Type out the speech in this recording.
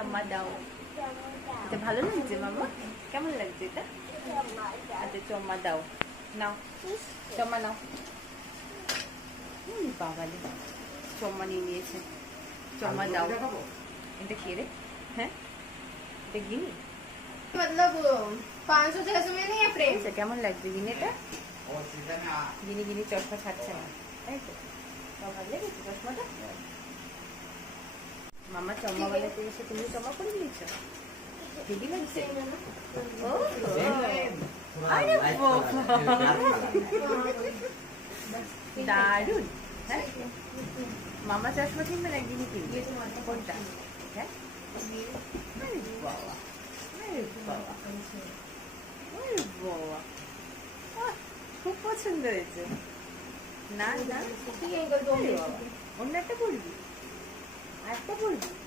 চম্মা দাও এটা ভালো লাগছে মামা কেমন লাগছে এটা আচ্ছা চম্মা দাও নাও চম্মা নাও হুম বাবালে চম্মা নিয়ে নিয়েছে চম্মা দাও এটা কে রে হ্যাঁ এটা গিনি मतलब पाँच सौ छह सौ में नहीं है फ्रेम আচ্ছা কেমন লাগছে গিনিটা গিনি গিনি চশমা ছাড়ছে না তাই তো বাবা, ভালো লেগেছে চশমাটা মামা চমা বলে তুই এসে তুমি চমা করে দিয়েছ। দিদি লাগছে। দারুণ হ্যাঁ? মামা চশমা কিনবে না কিনবে? কোনটা? হ্যাঁ? বাবা। বাবা। বাবা। খুব পছন্দ হয়েছে। না না। অন্য একটা বলবি? আরেকটা বলবি?